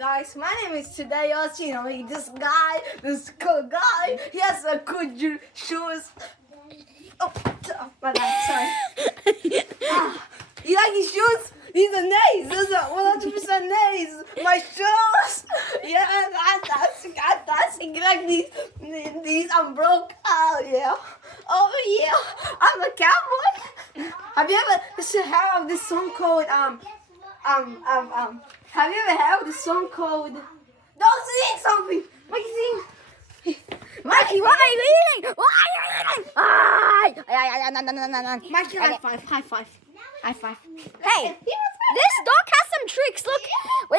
guys, my name is Tadayoshi. You know, this cool guy, he has a good shoes. Oh, my bad, sorry. You like his shoes? These are nice. These are 100% nice. My shoes. Yeah, I like these. I'm broke. Oh yeah. Oh yeah. I'm a cowboy. Have you ever heard of this song called Have you ever heard of this song called? Don't sing something. Mikey sing. Mikey, what are you eating? What are you eating? Mikey, high five. High five. Hey, this dog has some tricks. Look. I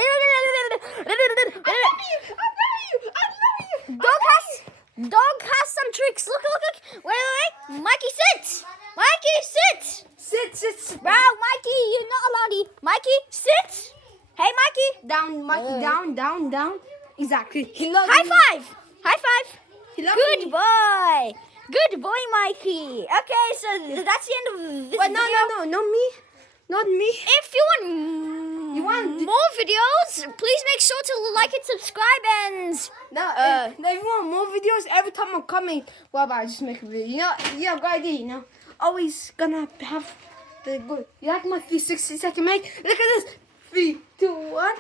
love you. Dog has some tricks. Look. Wait. Mikey, sit. Sit. Bro, Mikey, you're not allowed to eat. Mikey, sit. Hey, Mikey. Down, Mikey, down. Exactly. He loves High me. five. He loves Good me. boy. Good boy, Mikey. Okay, so that's the end of this Wait, video. no, not me. If you want more videos, please make sure to like and subscribe and If you want more videos, every time I'm coming, well, I just make a video. You know, good idea, you know. Always gonna have the good. You like my 360 second make? Look at this. 3, 2, 1.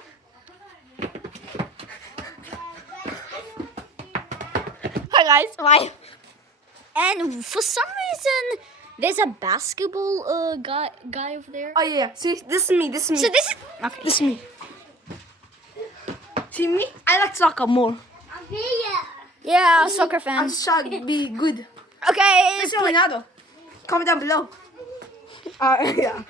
Hi guys, bye. And for some reason, there's a basketball guy over there. Oh yeah, see, this is me. So this is okay. This is me. See me? I like soccer more. Yeah, soccer I'm fan. trying to be good. Okay, Cristiano Ronaldo. Comment down below. Yeah.